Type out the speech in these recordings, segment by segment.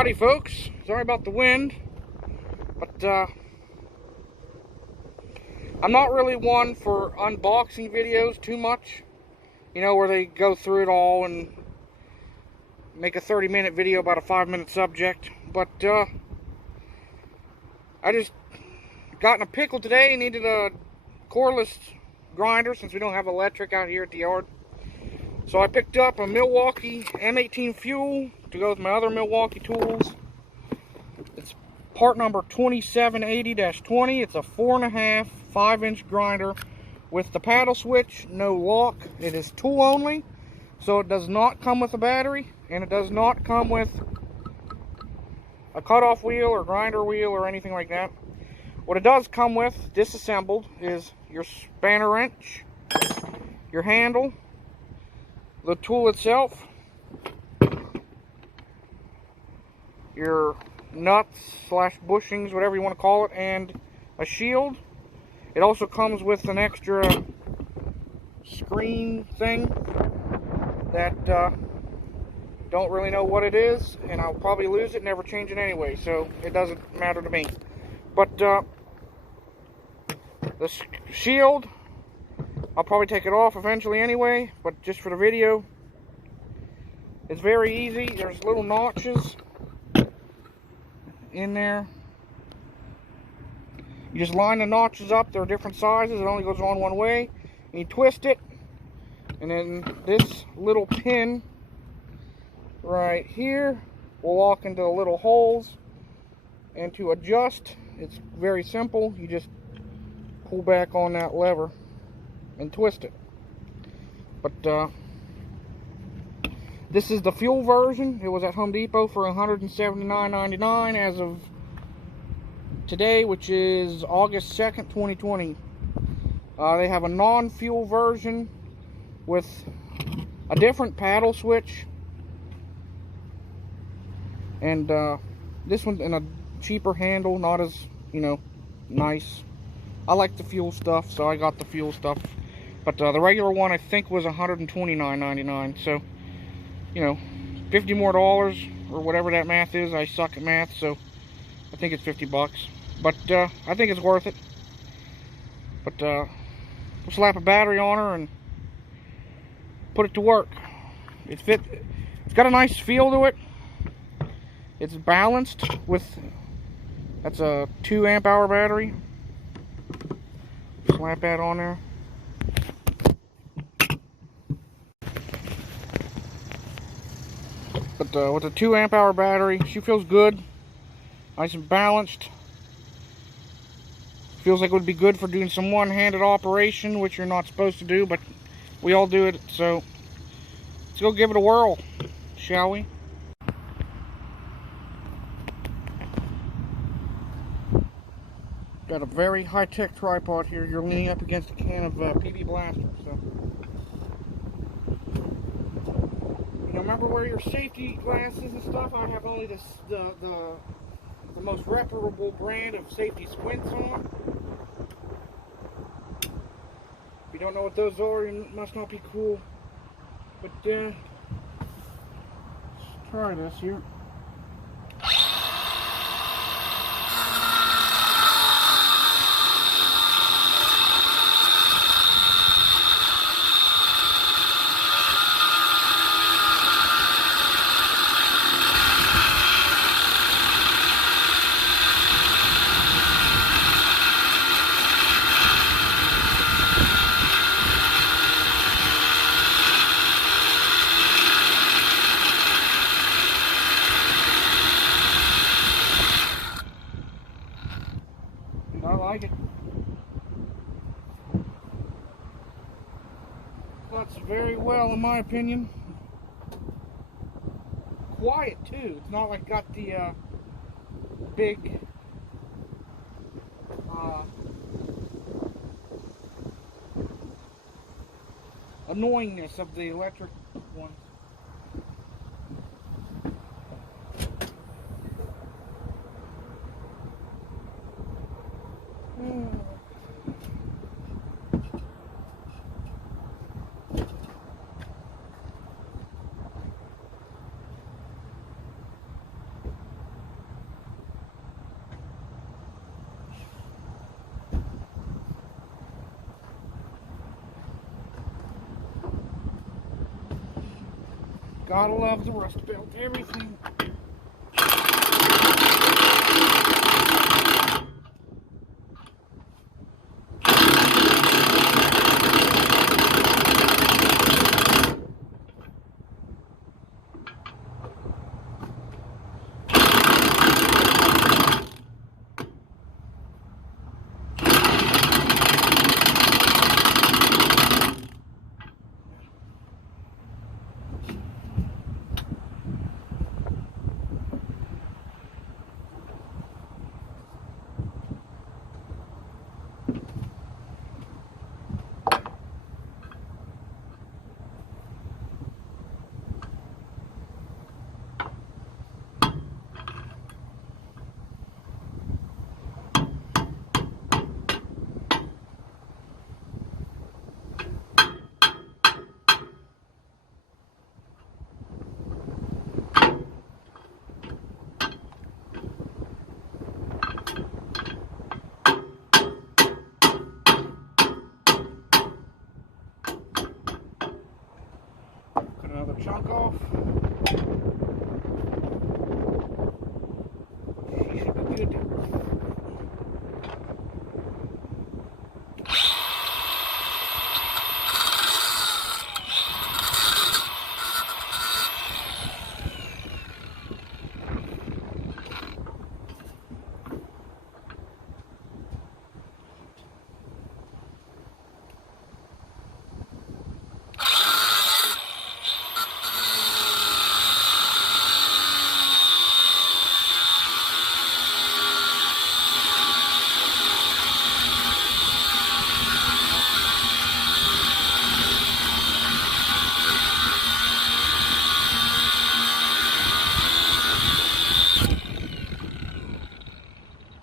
Howdy folks, sorry about the wind, but I'm not really one for unboxing videos too much, you know, where they go through it all and make a 30-minute video about a 5-minute subject. But I just got in a pickle today and needed a cordless grinder since we don't have electric out here at the yard. So I picked up a Milwaukee M18 fuel to go with my other Milwaukee tools. It's part number 2780-20. It's a 4.5, 5-inch grinder with the paddle switch, no lock. It is tool only, so it does not come with a battery, and it does not come with a cutoff wheel or grinder wheel or anything like that. What it does come with, disassembled, is your spanner wrench, your handle, the tool itself, your nuts slash bushings, whatever you want to call it, and a shield. It also comes with an extra screen thing that don't really know what it is, and I'll probably lose it, never change it anyway, so it doesn't matter to me. But the shield, I'll probably take it off eventually anyway, but just for the video, it's very easy. There's little notches in there. You just line the notches up. They're different sizes. It only goes on one way. And you twist it, and then this little pin right here will lock into the little holes. And to adjust, it's very simple. You just pull back on that lever and twist it. But this is the fuel version. It was at Home Depot for $179.99 as of today, which is August 2nd, 2020. They have a non-fuel version with a different paddle switch, and this one in a cheaper handle, not as, you know, nice. I like the fuel stuff, so I got the fuel stuff. But the regular one I think was $129.99. So, you know, $50 more or whatever that math is. I suck at math, so I think it's $50. But I think it's worth it. But we'll slap a battery on her and put it to work. It's got a nice feel to it. It's balanced with, that's a 2 amp hour battery. Slap that on there. But with a 2 amp hour battery, she feels good, nice and balanced. Feels like it would be good for doing some one-handed operation, which you're not supposed to do, but we all do it. So let's go give it a whirl, shall we? Got a very high-tech tripod here. You're leaning up against a can of PB Blaster. So, you know, remember where your safety glasses and stuff? I have only the most reputable brand of safety squints on. If you don't know what those are, it must not be cool. But let's try this here. I like it. Cuts very well, in my opinion. Quiet too. It's not like got the big annoyingness of the electric ones. Gotta love the rust belt. Everything. Cut another chunk off. She should be good.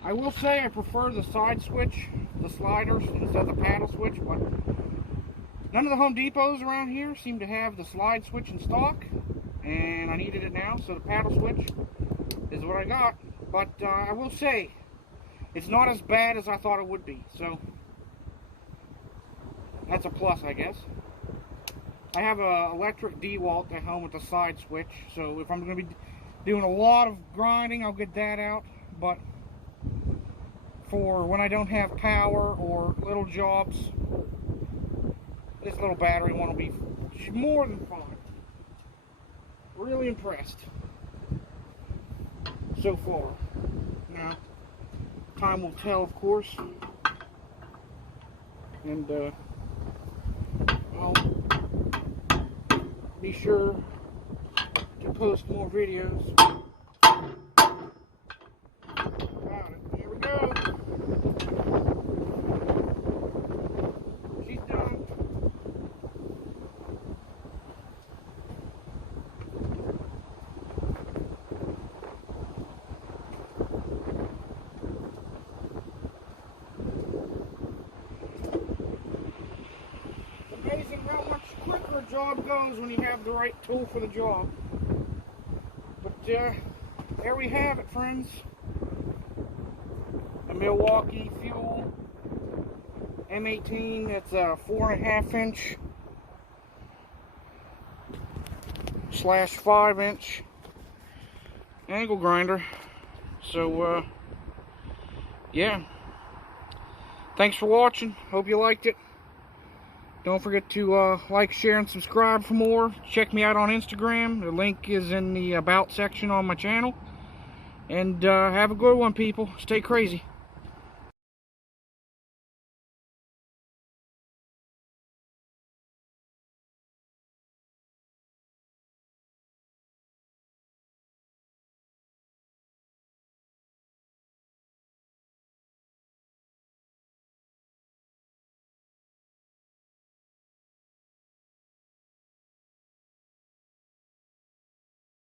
I will say I prefer the side switch, the sliders, instead of the paddle switch, but none of the Home Depots around here seem to have the slide switch in stock, and I needed it now, so the paddle switch is what I got. But I will say, it's not as bad as I thought it would be, so that's a plus, I guess. I have an electric DeWalt at home with the side switch, so if I'm going to be doing a lot of grinding, I'll get that out, but for when I don't have power or little jobs, this little battery one will be more than fine. Really impressed so far. Now, time will tell, of course, and I'll be sure to post more videos. Got it. Here we go. She's done. Amazing how much quicker a job goes when you have the right tool for the job. But there we have it, friends. A Milwaukee Fuel M18. It's a 4.5 inch / 5 inch angle grinder. So yeah, thanks for watching. Hope you liked it. Don't forget to like, share, and subscribe for more. Check me out on Instagram. The link is in the About section on my channel. And have a good one, people. Stay crazy.